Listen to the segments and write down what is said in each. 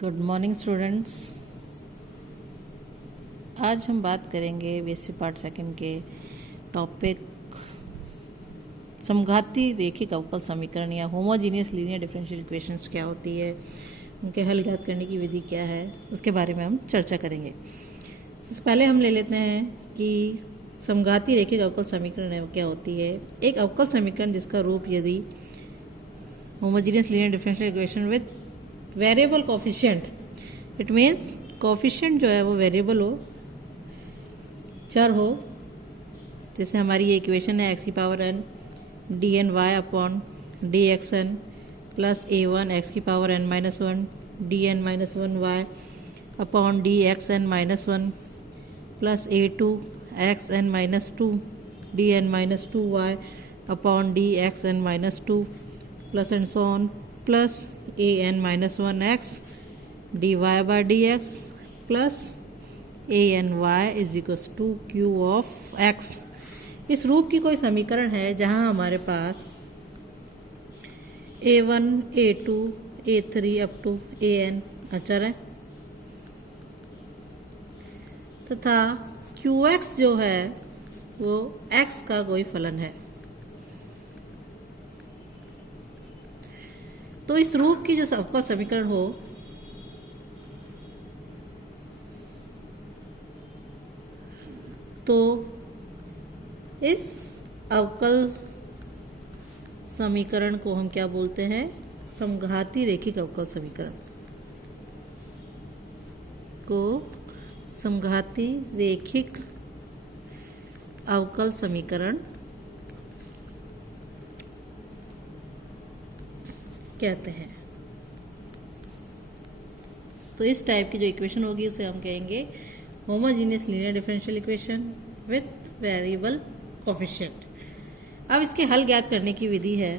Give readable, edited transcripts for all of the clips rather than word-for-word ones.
Good morning students. आज हम बात करेंगे बीएससी पार्ट सेकंड के टॉपिक समघाती रेखिक अवकल समीकरण या होमोजीनियस लीनियर डिफरेंशियल इक्वेशंस क्या होती है, उनके हल ज्ञात करने की विधि क्या है, उसके बारे में हम चर्चा करेंगे। इससे पहले हम ले लेते हैं कि समघाती रेखिक अवकल समीकरण क्या होती है। एक अवकल समीकरण जिसका रूप यदि homogeneous linear differential equation with variable coefficient, it means coefficient जो है वो वेरिएबल हो, चर हो। जैसे हमारी ये इक्वेशन है x की power n d n y upon d x n plus a one x की power n minus one d n minus one y upon d x n minus one plus a two x n minus two d n minus two y upon d x n minus two plus and so on plus a n minus one x d y by d x plus a n Y is equals to q of x. इस रूप की कोई समीकरण है जहां हमारे पास a one a two a three up to a n अचर है तथा क्यू एक्स जो है वो एक्स का कोई फलन है। तो इस रूप की जो अवकल समीकरण हो तो इस अवकल समीकरण को हम क्या बोलते हैं? समघाती रेखिक अवकल समीकरण को समघाती रेखिक अवकल समीकरण कहते हैं। तो इस टाइप की जो इक्वेशन होगी उसे हम कहेंगे homogeneous linear differential equation with variable coefficient. अब इसके हल ज्ञात करने की विधि है।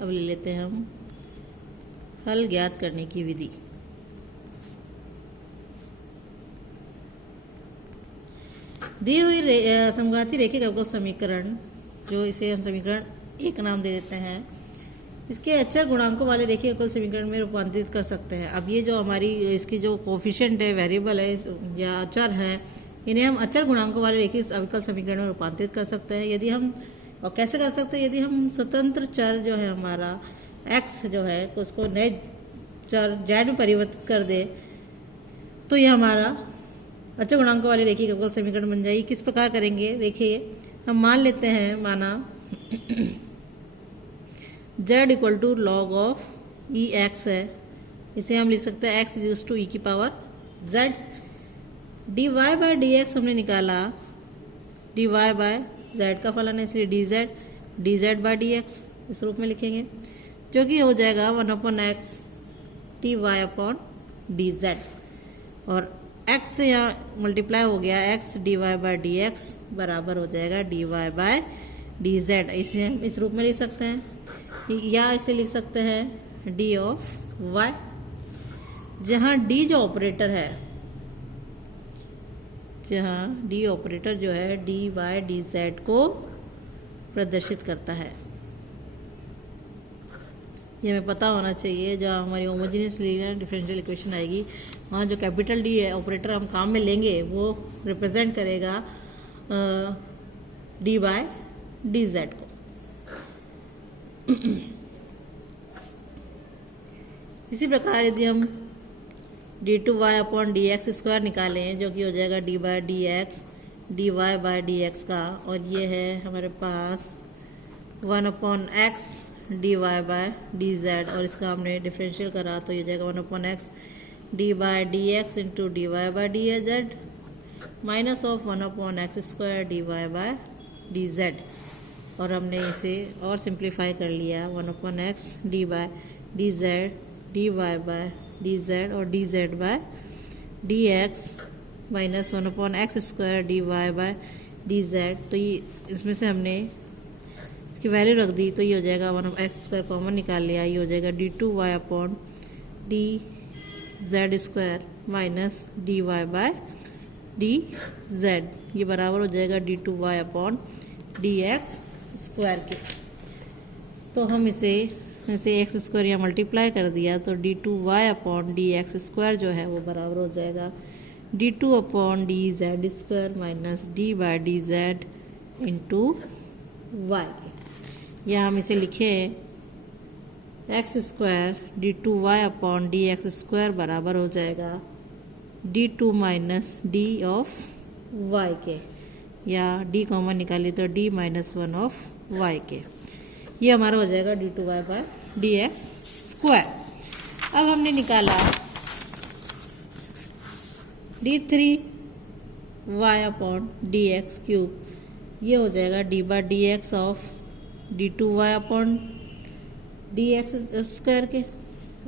अब ले लेते हैं हम हल ज्ञात करने की विधि। दी हुई समघाती रेखिक अवकल समीकरण, जो इसे हम समीकरण एक नाम दे देते हैं, इसके अचर गुणांकों वाले रेखिक अवकल समीकरण में रूपांतरित कर सकते हैं। अब ये जो हमारी इसकी जो कोफिशिएंट है, वेरिएबल है या अचर है, इन्हें हम अचर गुणांकों वाले रेखिक अवकल समीकरण में रूपांतरित कर सकते हैं। यदि हम, और कैसे कर सकते हैं? यदि हम स्वतंत्र चर जो है हमारा x जो है उसको नए चर z में परिवर्तित कर दे तो ये हमारा अचर गुणांकों वाले रेखिक अवकल समीकरण बन जाएगी। किस प्रकार करेंगे? देखिए, हम मान लेते हैं, माना z equal to log of e x है। इसे हम लिख सकते हैं x इज टू ई की power z। D y by d x हमने निकाला, डी वाई बाय जेड का फलन है, इसलिए d z by d x इस रूप में लिखेंगे, जो कि हो जाएगा one upon x d y upon d z. और x से यहाँ मल्टीप्लाई हो गया, x d y by d x बराबर हो जाएगा d y by d z. इसे हम इस रूप में लिख सकते हैं, या इसे लिख सकते हैं डी ऑफ y, जहाँ डी जो ऑपरेटर है, जहाँ डी ऑपरेटर जो है डी वाई डी जेड को प्रदर्शित करता है। ये हमें पता होना चाहिए। जहाँ हमारी होमोजेनियस लीनियर डिफरेंशियल इक्वेशन आएगी, वहाँ जो कैपिटल डी है ऑपरेटर हम काम में लेंगे वो रिप्रेजेंट करेगा डी बाय डी जेड को। इसी प्रकार यदि हम d two y upon d x square निकालें, जो कि हो जाएगा d by d x d y by d x का, और ये है हमारे पास one upon x d y by d z, और इसका हमने डिफरेंशियल करा तो ये जाएगा one upon x d by d x into d y by d z minus of one upon x square d y by d z. और हमने इसे और सिंप्लीफाई कर लिया, one upon x d by d z d y by d z और d z by d x minus one upon x square d y by d z. तो ये इसमें से हमने इसकी वैल्यू रख दी, तो ये हो जाएगा one of x square common निकाल लिया, ये हो जाएगा d two y upon d z square minus d y by d z. ये बराबर हो जाएगा d two y upon d x square के। तो हम इसे से एक्स स्क्वायर यहाँ मल्टीप्लाई कर दिया तो d2y upon d x square जो है वो बराबर हो जाएगा d2 upon d z square minus d by d z into y. या हम इसे लिखें x square d2y upon d x square बराबर हो जाएगा d2 minus d of y के, या d कॉमन निकाली तो d माइनस 1 ऑफ वाई के। ये हमारा हो जाएगा d2y bye d x square. अब हमने निकाला d3y upon d x cube, ये हो जाएगा d by d x of d2y upon d x square के,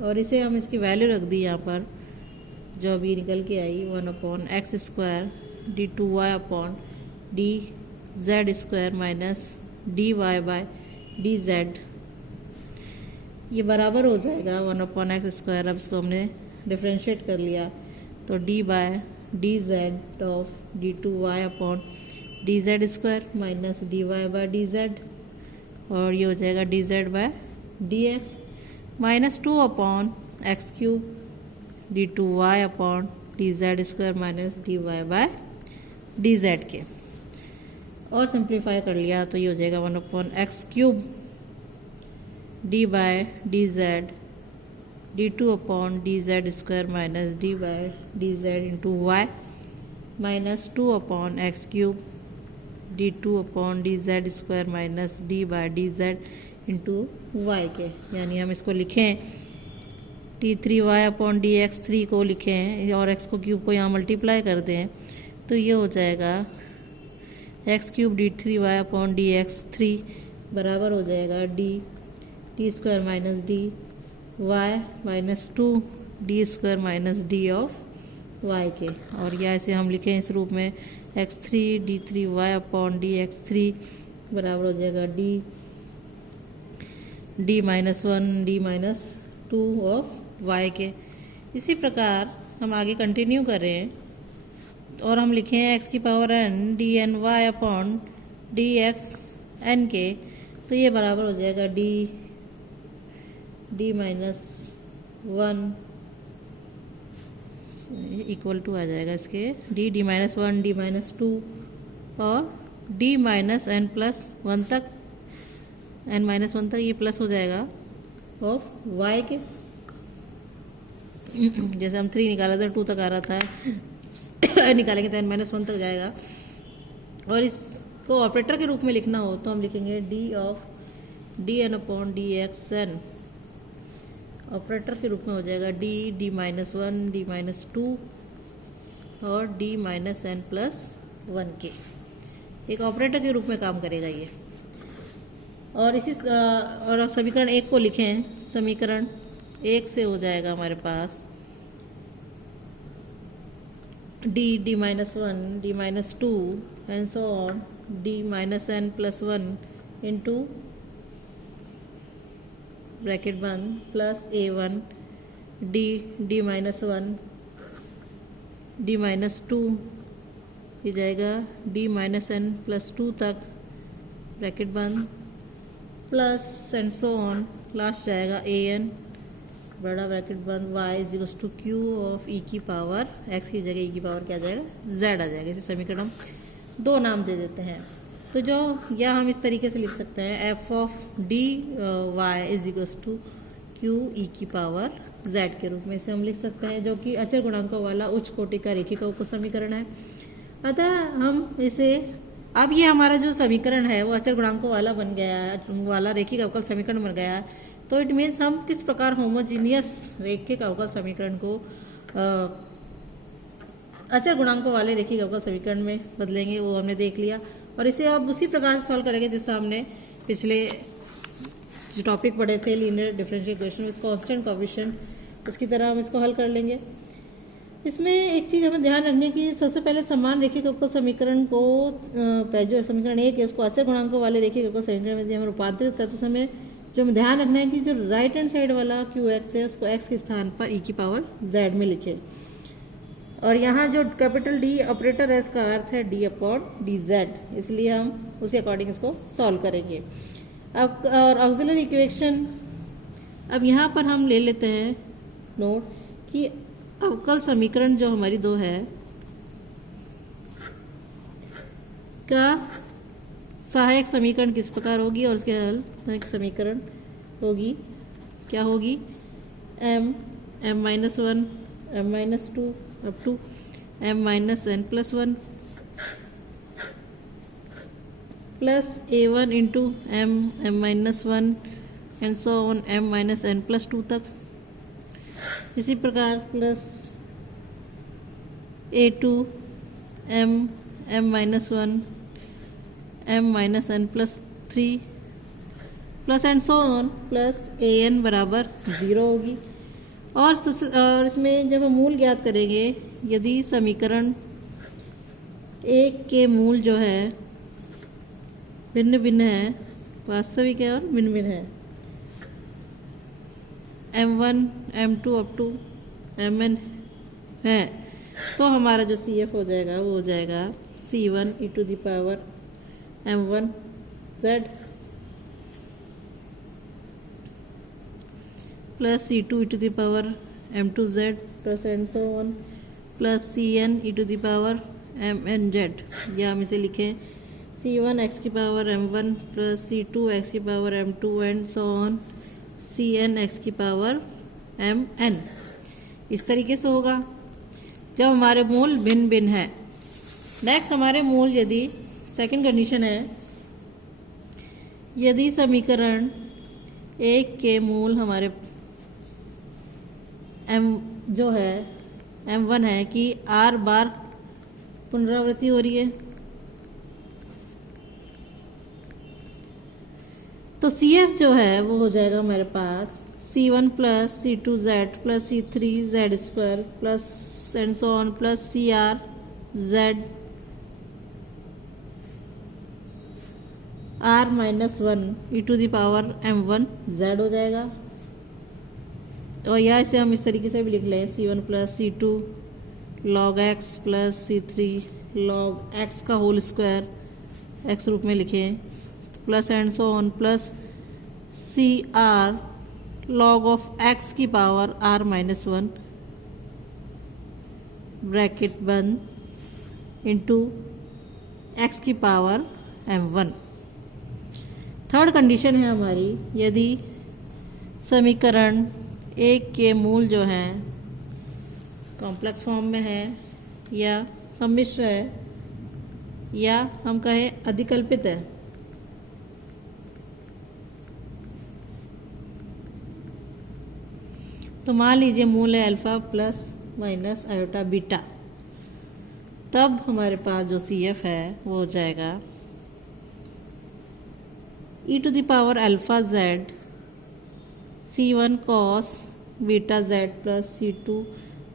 और इसे हम इसकी वैल्यू रख दी यहाँ पर जो अभी निकल के आई 1 upon x square d2y upon d z square minus d y by d z, ये बराबर हो जाएगा 1 अपॉन एक्स स्क्वायर। अब इसको हमने डिफ्रेंशिएट कर लिया तो d by d z of d2y upon d z square minus d y by d z, और ये हो जाएगा d z by d x minus 2 upon x cube d2y upon d z square minus d y by d z के, और simplify कर लिया तो ये हो जाएगा 1 upon x cube d by d z d2 upon d z square minus d by d z into y minus 2 upon x cube d2 upon d z square minus d by d z into y के। यानी हम इसको लिखें d3y upon d x 3 को लिखें और x को cube को यहाँ मल्टीप्लाई कर दें तो ये हो जाएगा x cube d3y upon d x 3 बराबर हो जाएगा d square minus d y minus 2 d square minus d of y के, और या इसे हम लिखें इस रूप में x3 d3y upon d x 3 बराबर हो जाएगा d minus 1 d minus 2 of y के। इसी प्रकार हम आगे कंटिन्यू करें और हम लिखें एक्स की power n d n y upon d x n के, तो ये बराबर हो जाएगा डी माइनस 1 इक्वल टू आ जाएगा इसके डी माइनस 1 डी माइनस 2 और डी माइनस एन प्लस 1 तक, एन माइनस 1 तक ये प्लस हो जाएगा ऑफ वाई के। जैसे हम 3 निकाला था 2 तक आ रहा था निकालेंगे तो एन माइनस 1 तक जाएगा, और इसको ऑपरेटर के रूप में लिखना हो तो हम लिखेंगे d of d n upon d x n, operator के रूप में हो जाएगा डी माइनस 1 डी माइनस 2 और डी माइनस एन प्लस 1 के, एक ऑपरेटर के रूप में काम करेगा ये। और इसी और अब समीकरण 1 को लिखें, समीकरण 1 से हो जाएगा हमारे पास d minus 1 d minus 2 and so on d minus n plus 1 into bracket बंद plus a1 d minus 1 d minus 2 ये जाएगा डी माइनस एन प्लस 2 तक ब्रैकेट बंद plus and so on, last जाएगा an बड़ा ब्रैकेट बंद y is equals to q of e की power x की जगह e की पावर क्या आ जाएगा z आ जाएगा। इसे समीकरण हम 2 नाम दे देते हैं, तो जो या हम इस तरीके से लिख सकते हैं f of d y is equals to q e की पावर z के रूप में इसे हम लिख सकते हैं, जो कि अचर गुणांकों वाला उच्च कोटि का रेखिक अवकल समीकरण है। अतः हम इसे अब ये हमारा जो समीकरण है वो अचर गुणांकों वाला बन गया है, वाला रेखिक अवकल समीकरण बन गया है। तो इट मीन्स हम किस प्रकार होमोजीनियस रेखिक अवकल समीकरण को अचर गुणांकों वाले रेखिक अवकल समीकरण में बदलेंगे वो हमने देख लिया, और इसे अब उसी प्रकार से सॉल्व करेंगे जिससे हमने पिछले जो टॉपिक पढ़े थे linear differential equation with constant coefficient, उसकी तरह हम इसको हल कर लेंगे। इसमें एक चीज़ हमें ध्यान रखनी है कि सबसे पहले समान रेखिक अवकल समीकरण को जो समीकरण 1 है उसको अचर गुणांकों वाले रेखिक अवकल समीकरण में हम रूपांतरित करते समय जो हमें ध्यान रखना है कि जो राइट हैंड साइड वाला QX है उसको x के स्थान पर e की पावर z में लिखें, और यहाँ जो कैपिटल D ऑपरेटर है उसका अर्थ है d अपॉन डी जेड, इसलिए हम उसी अकॉर्डिंग इसको सॉल्व करेंगे। अब और ऑक्सिलरी इक्वेशन अब यहाँ पर हम ले लेते हैं नोट कि अवकल समीकरण जो हमारी दो है का सहायक समीकरण किस प्रकार होगी और उसके हल सहायक समीकरण होगी क्या होगी, m -1 m-2 up to m-n+1 plus a1 into m-1 and so on m-n+2 तक। इसी प्रकार plus a2 m-1 m-n+3 plus and so on plus an बराबर 0 होगी। और इसमें जब हम मूल ज्ञात करेंगे, यदि समीकरण एक के मूल जो है भिन्न भिन्न है, वास्तविक है और भिन्न भिन्न है, m1 m2 up to mn है, तो हमारा जो CF हो जाएगा वो हो जाएगा C1 e to the power m1z plus C2 e to the power m2z plus and so on plus Cn e to the power mnz, या हम इसे लिखें C1 x की power m1 plus C2 x की power m2 and so on Cn x की power mn। इस तरीके से होगा जब हमारे मूल भिन्न भिन्न है। नेक्स्ट हमारे मूल, यदि सेकंड कंडीशन है, यदि समीकरण एक के मूल हमारे m जो है m1 है कि r बार पुनरावृत्ति हो रही है, तो CF जो है वो हो जाएगा हमारे पास C1 plus C2z plus C3z² plus and so on plus CRz r-1 e to the power m1z हो जाएगा। तो या इसे हम इस तरीके से भी लिख लें C1 plus C2 log x plus C3 log x का होल स्क्वायर x रूप में लिखें plus and so on plus CR log of x की पावर r-1 ब्रैकेट बंद इंटू x की पावर m1। थर्ड कंडीशन है हमारी, यदि समीकरण एक के मूल जो हैं कॉम्प्लेक्स फॉर्म में है या सम्मिश्र है या हम कहें अधिकल्पित है, तो मान लीजिए मूल है alpha plus minus iota beta, तब हमारे पास जो CF है वो हो जाएगा e to the power alpha z C1 cos beta z plus C2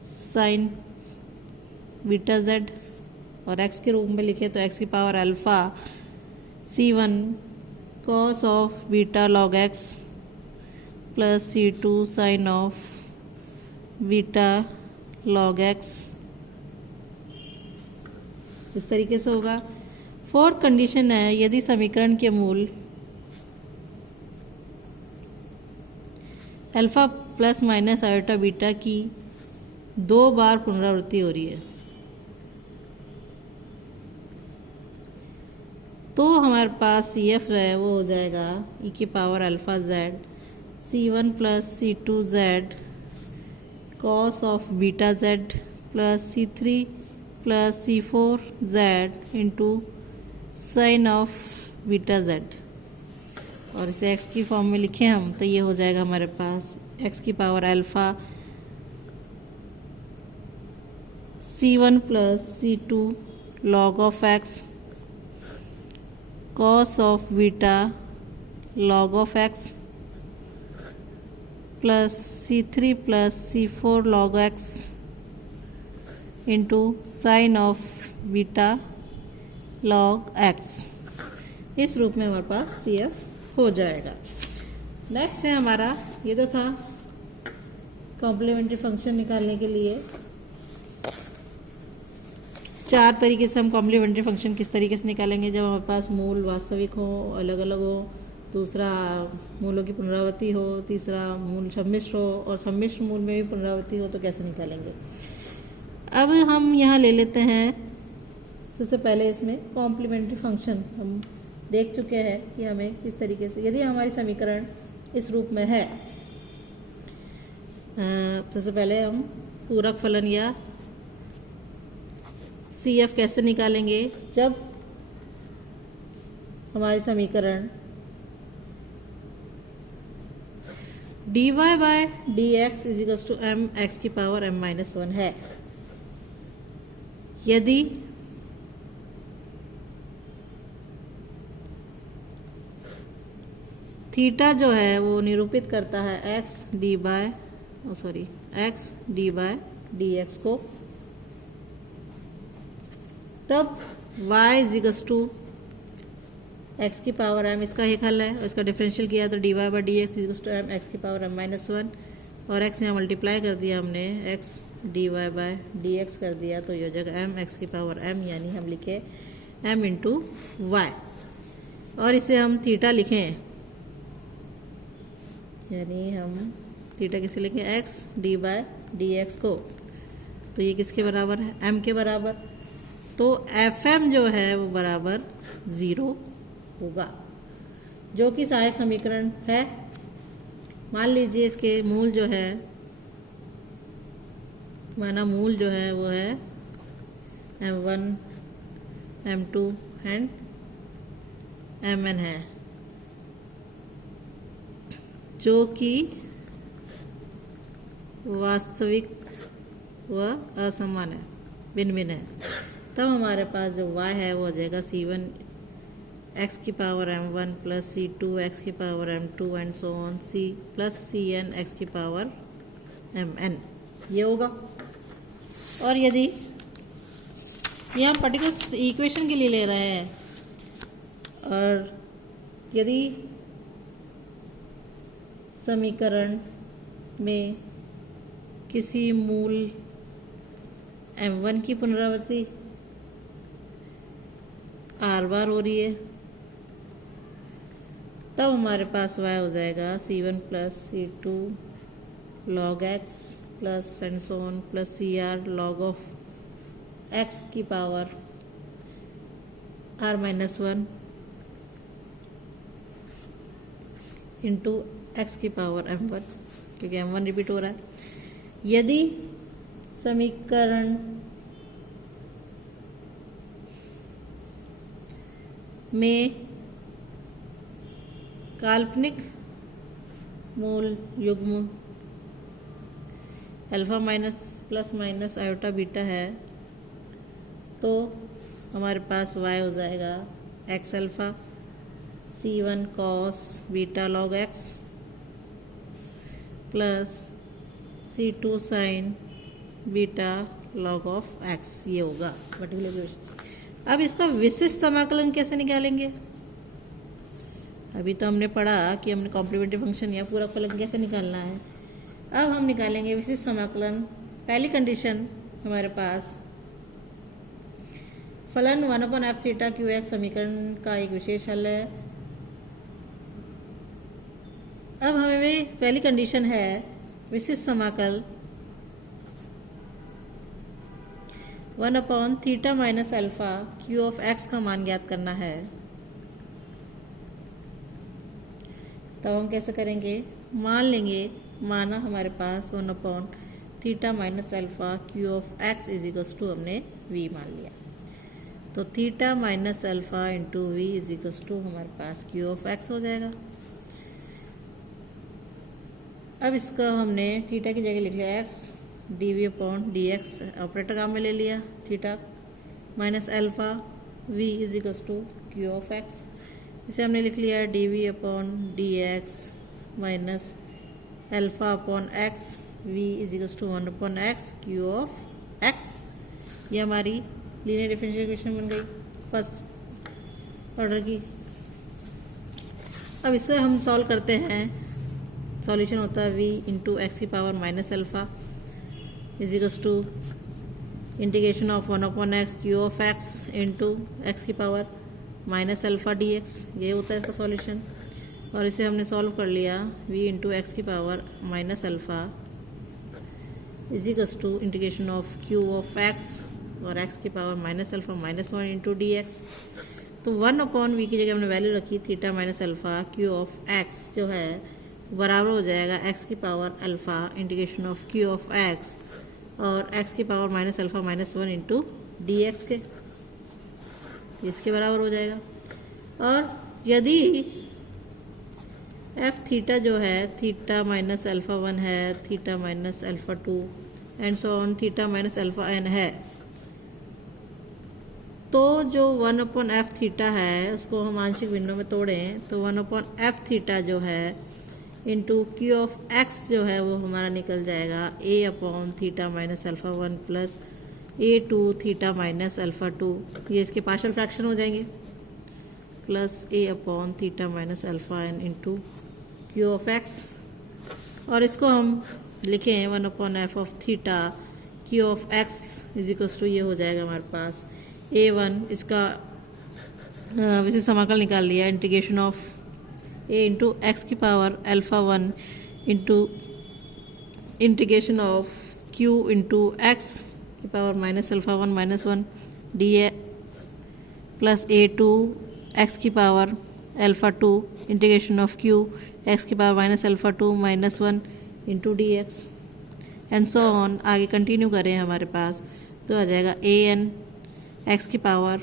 sine beta z, और x के रूप में लिखे तो x की power alpha C1 cos of beta log x plus C2 sine of beta log x, इस तरीके से होगा। फोर्थ कंडीशन है, यदि समीकरण के मूल alpha plus minus iota beta की 2 बार पुनरावृत्ति हो रही है, तो हमारे पास CF है वो हो जाएगा e की power alpha z C1 plus C2z cos of beta z plus C3 plus C4z into sine of beta z, और इसे x की फॉर्म में लिखें हम तो ये हो जाएगा हमारे पास x की power alpha C1 plus C2 log of x cos of beta log of x plus C3 plus C4 log x into sine of beta log x, इस रूप में हमारे पास CF हो जाएगा। नेक्स्ट है हमारा, ये तो था कॉम्प्लीमेंट्री फंक्शन निकालने के लिए 4 तरीके से हम कॉम्प्लीमेंट्री फंक्शन किस तरीके से निकालेंगे, जब हमारे पास मूल वास्तविक हो, अलग अलग हो दूसरा मूलों की पुनरावृत्ति हो, तीसरा मूल सम्मिश्र हो और सम्मिश्र मूल में भी पुनरावृत्ति हो तो कैसे निकालेंगे। अब हम यहाँ ले लेते हैं सबसे पहले इसमें कॉम्प्लीमेंट्री फंक्शन। हम देख चुके हैं कि हमें किस तरीके से, यदि हमारी समीकरण इस रूप में है, सबसे पहले हम पूरक फलन या CF कैसे निकालेंगे। जब हमारी समीकरण dy by dx is equals to m x की पावर m-1 है, यदि थीटा जो है वो निरूपित करता है x dy बाय dx को, तब y is equals to x की पावर m, इसका एक हल है, इसका डिफरेंशियल किया तो dy by d x is to m x की पावर m-1 और x यहाँ मल्टीप्लाई कर दिया हमने, x dy by d x कर दिया तो ये हो जाएगा m x की पावर m, यानी हम लिखे m इंटू वाई और इसे हम थीटा लिखें, यानी हम थीटा किसे लिखें x D by d x को, तो ये किसके बराबर है, m के बराबर। तो fm जो है वो बराबर 0 होगा, जो कि सहायक समीकरण है। मान लीजिए इसके मूल जो है, माना मूल जो है वो है m1 m2 एंड mn है, जो कि वास्तविक व असमान है, भिन्न भिन्न है। तब हमारे पास जो y है वो हो जाएगा c1 x की power m1 plus c2 x की power m2 and so on c plus cn x की पावर mn, ये होगा। और यदि यहाँ पर्टिकुलर इक्वेशन के लिए ले रहे हैं और यदि समीकरण में किसी मूल m1 की पुनरावृत्ति r बार हो रही है, तब हमारे पास y हो जाएगा c1 plus c2 log x plus and so on plus cr log of x की पावर r-1 इंटू x की पावर m1, क्योंकि m1 रिपीट हो रहा है। यदि समीकरण में काल्पनिक मूल युग्म alpha minus plus minus iota beta है, तो हमारे पास y हो जाएगा x alpha c1 cos beta log x plus c2 sin beta log of x, ये होगा पर्टिकुलर इक्वेशन। अब इसका विशिष्ट समाकलन कैसे निकालेंगे। अभी तो हमने पढ़ा कि हमने कॉम्प्लीमेंट्री फंक्शन या पूरक फलन कैसे निकालना है। अब हम निकालेंगे विशिष्ट समाकलन। पहली कंडीशन हमारे पास फलन 1/f थीटा क्यू एक्स समीकरण का एक विशेष हल है। अब हमें पहली कंडीशन है विशिष्ट समाकल 1/थीटा minus alpha q of x का मान ज्ञात करना है। तब हम कैसे करेंगे, मान लेंगे, माना हमारे पास 1/थीटा minus alpha q of x is equals to हमने v मान लिया, तो theta minus alpha into v is equals to हमारे पास क्यू ऑफ एक्स हो जाएगा। अब इसका हमने थीटा की जगह लिख लिया x d v upon d x, operator काम में ले लिया, theta minus alpha v is equals to q of x. इसे हमने लिख लिया d v upon d x minus alpha upon x v is equals to 1/x q of x. ये हमारी लीनियर डिफरेंशियल इक्वेशन बन गई फर्स्ट ऑर्डर की। अब इसे हम सॉल्व करते हैं, सॉल्यूशन होता है v इंटू एक्स की power minus alpha is equals to integration of 1/x q of x into x की power minus alpha d x, ये होता है इसका सॉल्यूशन। और इसे हमने सॉल्व कर लिया v इंटू एक्स की power minus alpha is equals to integration of q of x और x की power minus alpha minus 1 into d x. तो 1/v की जगह हमने वैल्यू रखी theta minus alpha q of x जो है बराबर हो जाएगा x की power alpha integration of q of x और x की power minus alpha minus 1 into d x के, इसके बराबर हो जाएगा। और यदि एफ थीटा जो है थीटा माइनस अल्फ़ा 1 है, theta minus alpha 2 and so on theta minus alpha n है, तो जो 1/f थीटा है उसको हम आंशिक भिन्नों में तोड़ें तो 1/f थीटा जो है इंटू q ऑफ x जो है वो हमारा निकल जाएगा a upon theta minus alpha 1 plus a2 theta minus alpha 2, ये इसके पार्शियल फ्रैक्शन हो जाएंगे, plus a upon theta minus alpha n into q of x। और इसको हम लिखें 1/f of theta q of x is equals to, ये हो जाएगा हमारे पास a1, इसका वैसे समाकल निकाल लिया integration of a into x की power alpha 1 into integration of q into x की power minus alpha 1 minus 1 d plus a2 x की power alpha 2 integration of q x की power minus alpha 2 minus 1 into d x and so on. आगे continue करें हमारे पास तो आ जाएगा an एक्स की power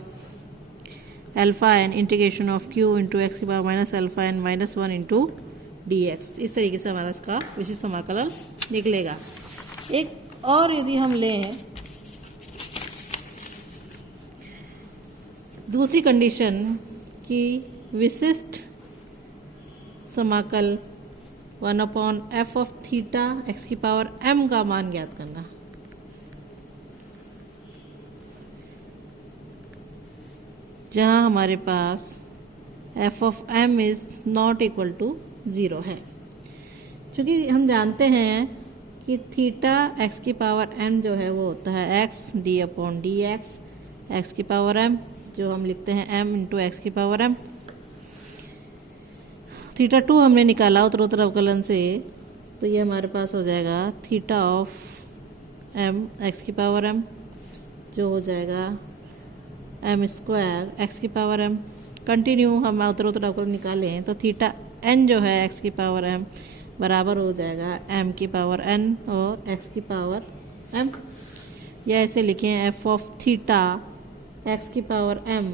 alpha n integration of q into x की power minus alpha n minus 1 into d x. इस तरीके से हमारा इसका विशिष्ट समाकलन निकलेगा। एक और यदि हम लें दूसरी कंडीशन की विशिष्ट समाकल 1/f ऑफ थीटा एक्स की पावर m का मान ज्ञात करना। जहाँ हमारे पास f of m is not equal to 0 है, क्योंकि हम जानते हैं कि थीटा x की पावर m जो है वो होता है x d upon d x की पावर m, जो हम लिखते हैं m इंटू एक्स की पावर m। थीटा 2 हमने निकाला उत्तरोत्तर अवकलन से, तो ये हमारे पास हो जाएगा थीटा ऑफ m एक्स की पावर m जो हो जाएगा m स्क्वायर एक्स की पावर m। कंटिन्यू हम उत्तरोत्तर अवकलन निकालें तो थीटा n जो है x की पावर m बराबर हो जाएगा m की पावर n और x की पावर m, या ऐसे लिखें f ऑफ थीटा x की पावर m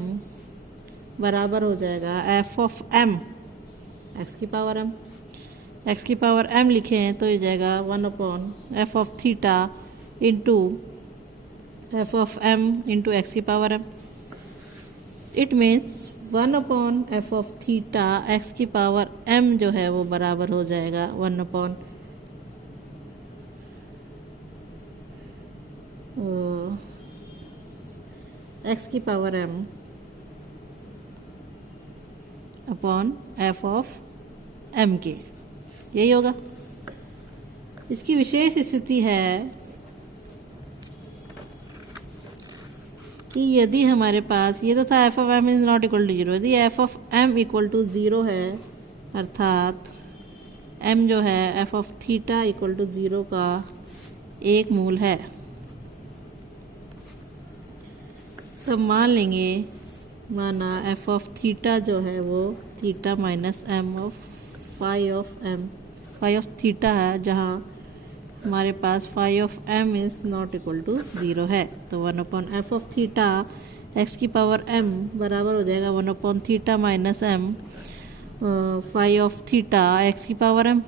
बराबर हो जाएगा f ऑफ m x की पावर m। x की पावर m लिखें तो ये जाएगा 1/f of theta into f of m into x की power m। It means 1/f of theta x की पावर m जो है वो बराबर हो जाएगा 1/f एक्स की power m upon f of m के, यही होगा। इसकी विशेष स्थिति है कि यदि हमारे पास ये तो था f of m is not equal to 0, यदि f of m equal to 0 है अर्थात m जो है f of theta equal to 0 का एक मूल है, तो मान लेंगे माना f ऑफ थीटा जो है वो theta minus m of phi of m, phi of theta है, जहाँ हमारे पास phi of m is not equal to 0 है। तो 1/f ऑफ थीटा x की पावर m बराबर हो जाएगा 1/ theta minus m phi of theta x की पावर m,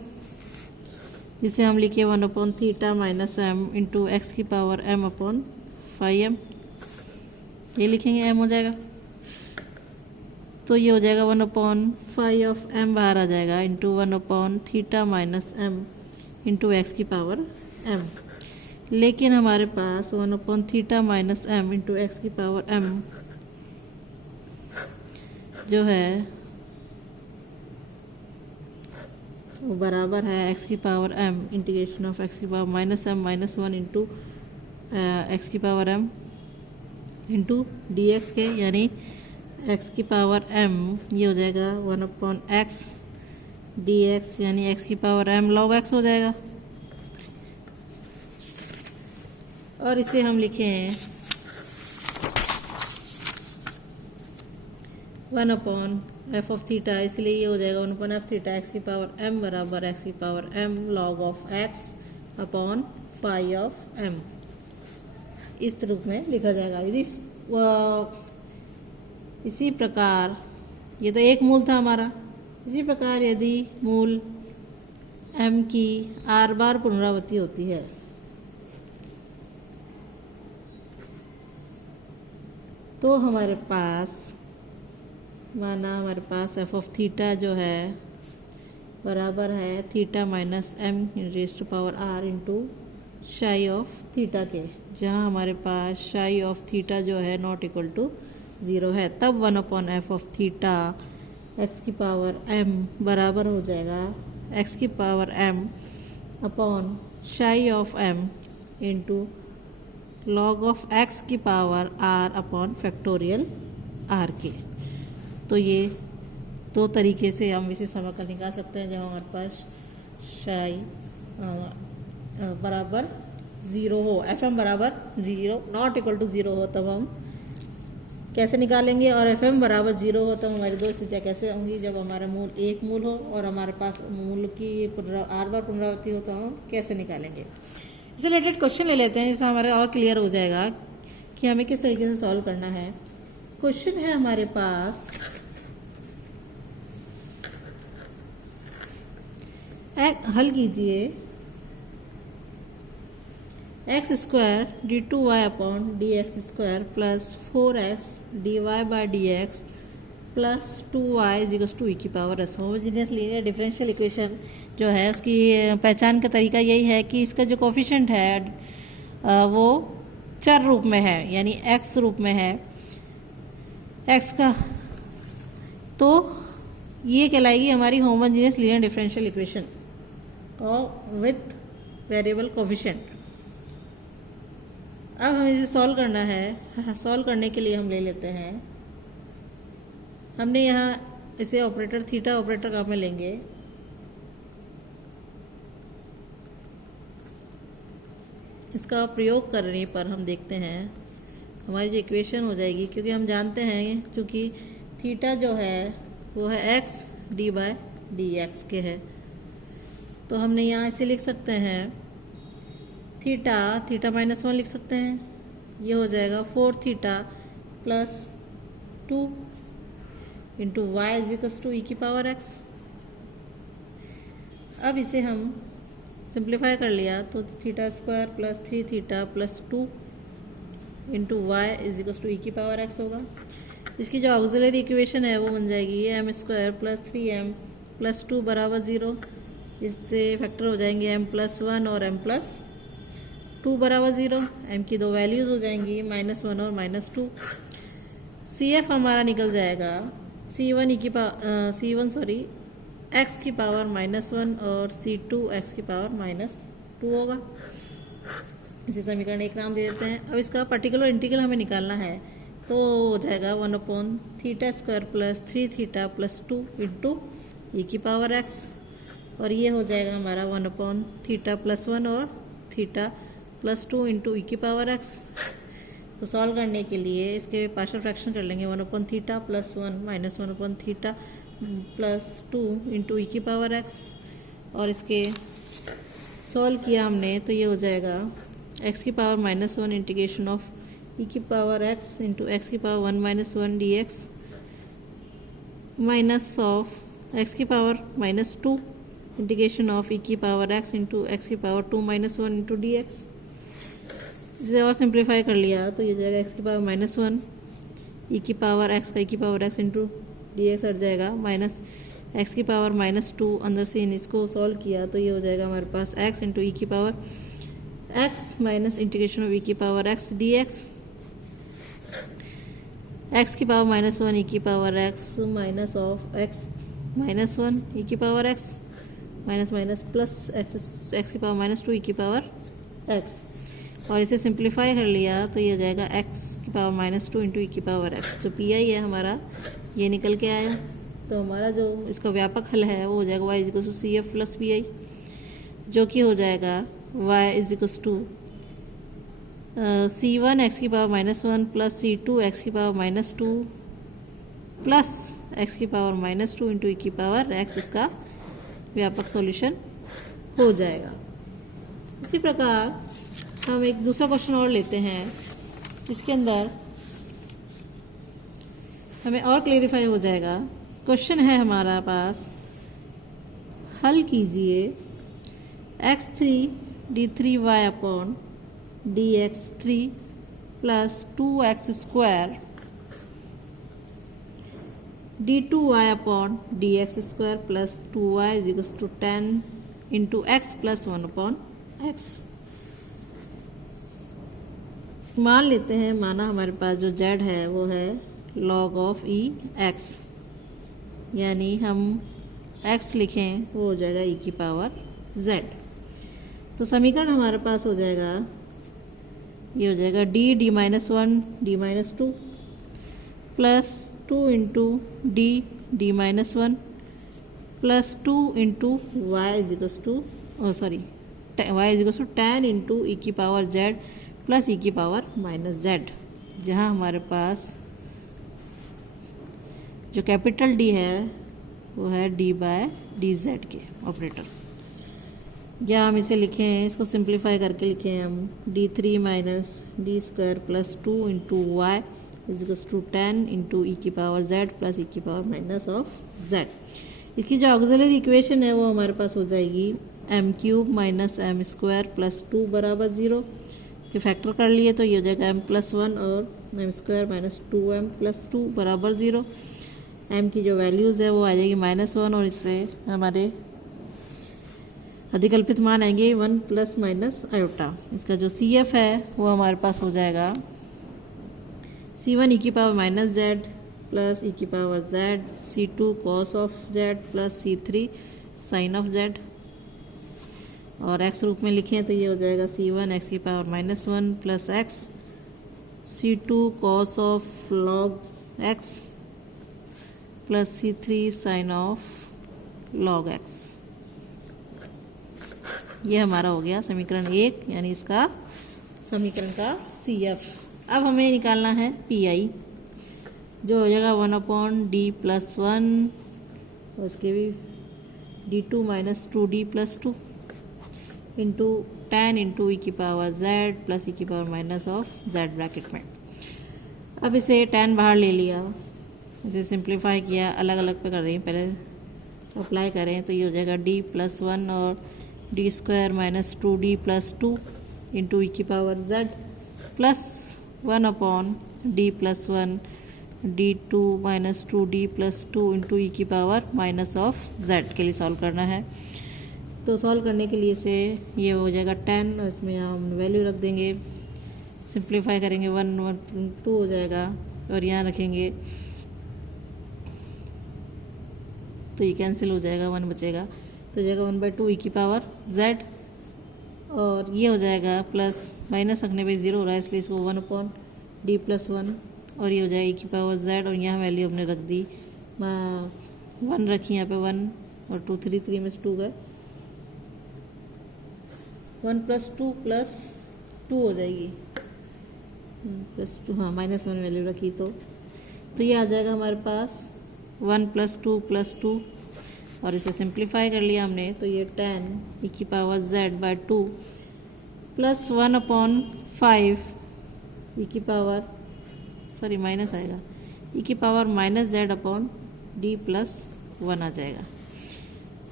जिसे हम लिखे 1/ theta minus m into x की power m upon phi m, ये लिखेंगे m हो जाएगा। तो ये हो जाएगा 1/ फाई ऑफ m बाहर आ जाएगा into 1/ theta minus m into x की पावर m। लेकिन हमारे पास 1/ theta minus m into x की पावर m जो है वो बराबर है एक्स की power m integration of x की power minus m minus 1 into x की power m into d x के, यानी x की पावर m ये हो जाएगा 1/x dx यानी x की पावर m log x हो जाएगा। और इसे हम लिखे हैं 1/f(θ), इसलिए ये हो जाएगा 1/f(θ) x की पावर m बराबर x की power m log of x upon phi of m। इस रूप में लिखा जाएगा। यदि इसी प्रकार, ये तो एक मूल था हमारा, इसी प्रकार यदि मूल m की r बार पुनरावृत्ति होती है तो हमारे पास, माना हमारे पास f(θ) जो है बराबर है theta minus m raise to power r into psi of theta के, जहाँ हमारे पास शाई ऑफ थीटा जो है नॉट इक्वल टू 0 है, तब 1/f(θ) x की पावर m बराबर हो जाएगा x की पावर m अपॉन शाई of m into log of x की power r upon factorial r के। तो ये दो तरीके से हम इसे समीकरण निकाल सकते हैं। जब हमारे पास शाई बराबर 0 हो, fm बराबर 0 नॉट इक्वल टू 0 हो, तब हम कैसे निकालेंगे, और fm बराबर 0 हो तब हमारी दो स्थितियाँ कैसे होंगी, जब हमारा मूल एक मूल हो और हमारे पास मूल की r बार पुनरावृत्ति हो तो हम कैसे निकालेंगे। इससे रिलेटेड क्वेश्चन ले लेते हैं, जिससे हमारे और क्लियर हो जाएगा कि हमें किस तरीके से सॉल्व करना है। क्वेश्चन है हमारे पास, हल कीजिए x square d2y upon dx square plus 4x dy by dx plus 2y equals to e की power s। Homogeneous linear differential equation जो है उसकी पहचान का तरीका यही है कि इसका जो कोफिशिएंट है वो चर रूप में है, यानी x रूप में है x का, तो ये कहलाएगी हमारी होमोजेनियस लीनियर डिफरेंशियल इक्वेशन और विथ वेरिएबल कोफिशिएंट। अब हमें इसे सॉल्व करना है। सॉल्व करने के लिए हम ले लेते हैं, हमने यहाँ इसे ऑपरेटर थीटा ऑपरेटर काम में लेंगे। इसका प्रयोग करने पर हम देखते हैं हमारी जो इक्वेशन हो जाएगी, क्योंकि हम जानते हैं क्योंकि थीटा जो है वो है x d by d x के है, तो हमने यहाँ इसे लिख सकते हैं थीटा माइनस 1 लिख सकते हैं। ये हो जाएगा 4 theta plus 2 into y equals to e की पावर x। अब इसे हम सिंप्लीफाई कर लिया तो theta square plus 3 theta plus 2 into y equals to e की पावर x होगा। इसकी जो ऑक्सिलरी इक्वेशन है वो बन जाएगी m square plus 3m plus 2 बराबर 0, जिससे फैक्टर हो जाएंगे m प्लस 1 और m प्लस 2 बराबर 0। m की दो वैल्यूज़ हो जाएंगी -1 और -2। CF हमारा निकल जाएगा x की पावर -1 और C2 x की पावर -2 होगा। इसे समीकरण एक नाम दे देते हैं। अब इसका पर्टिकुलर इंटीग्रल हमें निकालना है, तो हो जाएगा 1/थीटा square plus 3 theta plus 2 into e की पावर x, और ये हो जाएगा हमारा 1/थीटा प्लस 1 और थीटा प्लस 2 इंटू ई की पावर x। तो सॉल्व करने के लिए इसके पार्शियल फ्रैक्शन कर लेंगे 1/थीटा plus 1 minus 1/थीटा plus 2 into e की पावर x, और इसके सॉल्व किया हमने तो ये हो जाएगा x की पावर -1 इंटीग्रेशन ऑफ ई की पावर x इंटू एक्स की power 1 minus 1 D x minus of x की पावर -2 इंटीग्रेशन ऑफ ई की पावर x इंटू एक्स की power 2 minus 1 into d x. इसे और सिंप्लीफाई कर लिया तो ये जाएगा x की पावर -1 ई की पावर x का ई की power x into d x हट जाएगा, माइनस एक्स की पावर -2 अंदर से इसको सॉल्व किया तो ये हो जाएगा हमारे पास x इंटू ई की power x minus integration of e की पावर x डी एक्स की पावर -1 ई की power x minus of x -1 e की power x minus minus plus x की पावर -2 ई की पावर x, और इसे simplify कर लिया तो ये हो जाएगा x की पावर -2 इंटू ई की पावर x। जो पी आई है हमारा ये निकल के आया। तो हमारा जो इसका व्यापक हल है वो हो जाएगा y is to C F plus P I, जो कि हो जाएगा y is to C one x की power -1 plus C two x की पावर -2 प्लस एक्स की पावर -2 इंटू ई की पावर x, इसका व्यापक सॉल्यूशन हो जाएगा। इसी प्रकार हम एक दूसरा क्वेश्चन और लेते हैं, इसके अंदर हमें और क्लेरिफाई हो जाएगा। क्वेश्चन है हमारा पास, हल कीजिए x3d3y upon dx3 plus 2x² d2y upon dx² plus 2y is equals to 10 into x plus 1 upon x. मान लेते हैं, माना हमारे पास जो z है वो है log ऑफ ई एक्स, यानी हम x लिखें वो हो जाएगा e की पावर z। तो समीकरण हमारे पास हो जाएगा, ये हो जाएगा d -1 d -2 plus 2 into d -1 plus 2 into y is equals to y is equals to 10 into e की पावर z प्लस ई की पावर -z, जहाँ हमारे पास जो कैपिटल D है वो है d/dz के ऑपरेटर। या हम इसे लिखें, इसको सिंप्लीफाई करके लिखें हम d3 minus d square plus 2 into y is equals to 10 into e की पावर z प्लस ई की पावर माइनस ऑफ z। इसकी जो ऑक्सिलरी इक्वेशन है वो हमारे पास हो जाएगी m³ माइनस m² प्लस 2 बराबर 0। इसके फैक्टर कर लिए तो ये हो जाएगा m+1 और m² माइनस 2m प्लस 2 बराबर 0। m की जो वैल्यूज़ है वो आ जाएगी -1 और इससे हमारे अधिकल्पित मान आएंगे 1 प्लस माइनस आयोटा। इसका जो CF है वो हमारे पास हो जाएगा C1 e की पावर -z प्लस e की power z, C2 cos of z plus C3 sine of z। और x रूप में लिखें तो ये हो जाएगा C1 x की power -1 plus x, C2 cos of log x plus C3 sine of log x। ये हमारा हो गया समीकरण 1, यानी इसका समीकरण का CF। अब हमें निकालना है PI, जो हो जाएगा 1/d+1 और उसके भी d2 minus 2d plus 2 into 10 into e की पावर z प्लस ई की power minus of z bracket में। अब इसे 10 बाहर ले लिया, इसे सिंप्लीफाई किया, अलग अलग पे कर रही हैं, पहले अप्लाई करें तो ये हो जाएगा d+1 और d² minus 2d plus 2 into e की power z plus 1/d+1 d2 minus 2d plus 2 into e की पावर माइनस ऑफ z के लिए सॉल्व करना है। तो सॉल्व करने के लिए से ये हो जाएगा 10 और इसमें हम वैल्यू रख देंगे, सिंप्लीफाई करेंगे 1/2 हो जाएगा और यहाँ रखेंगे तो ये कैंसिल हो जाएगा, 1 बचेगा तो जाएगा 1/2 ई की पावर z और ये हो जाएगा प्लस माइनस रखने पे 0 हो रहा है इसलिए इसको 1/d+1 और ये हो जाएगा ई की पावर z और यहाँ वैल्यू हमने रख दी 1 रखी, यहाँ पे 1 और 2 3 में से 2 गए, 1 + 2 + 2 हो जाएगी +2, हाँ -1 वैल्यू रखी तो ये आ जाएगा हमारे पास 1 + 2 + 2 और इसे सिंप्लीफाई कर लिया हमने तो ये 10 ई की पावर z/2 प्लस 1/5 ई की पावर माइनस आएगा ई की पावर -z/d+1 आ जाएगा।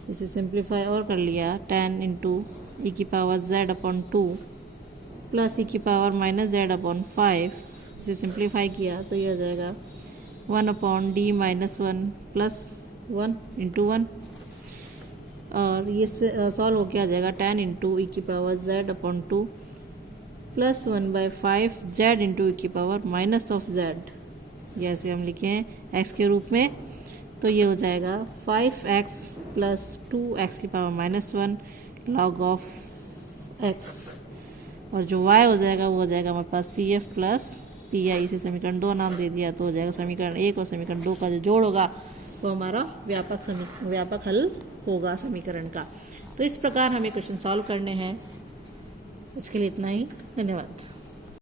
इसे सिंप्लीफाई और कर लिया 10 इंटू ई की पावर z/2 प्लस ई की पावर -z/5, इसे सिंप्लीफाई किया तो ये हो जाएगा 1/d-1 प्लस 1 इंटू 1 और ये सॉल्व होके आ जाएगा 10 इंटू ई की power z/2 plus 1/5 z into e की पावर माइनस ऑफ z, जैसे हम लिखे हैं x के रूप में तो ये हो जाएगा 5x प्लस 2x की पावर -1 log ऑफ x और जो y हो जाएगा वो हो जाएगा हमारे पास CF प्लस PI। इसे समीकरण 2 नाम दे दिया तो हो जाएगा समीकरण 1 और समीकरण 2 का जो जोड़ होगा वो हमारा व्यापक हल होगा समीकरण का। तो इस प्रकार हमें क्वेश्चन सॉल्व करने हैं। इसके लिए इतना ही, धन्यवाद।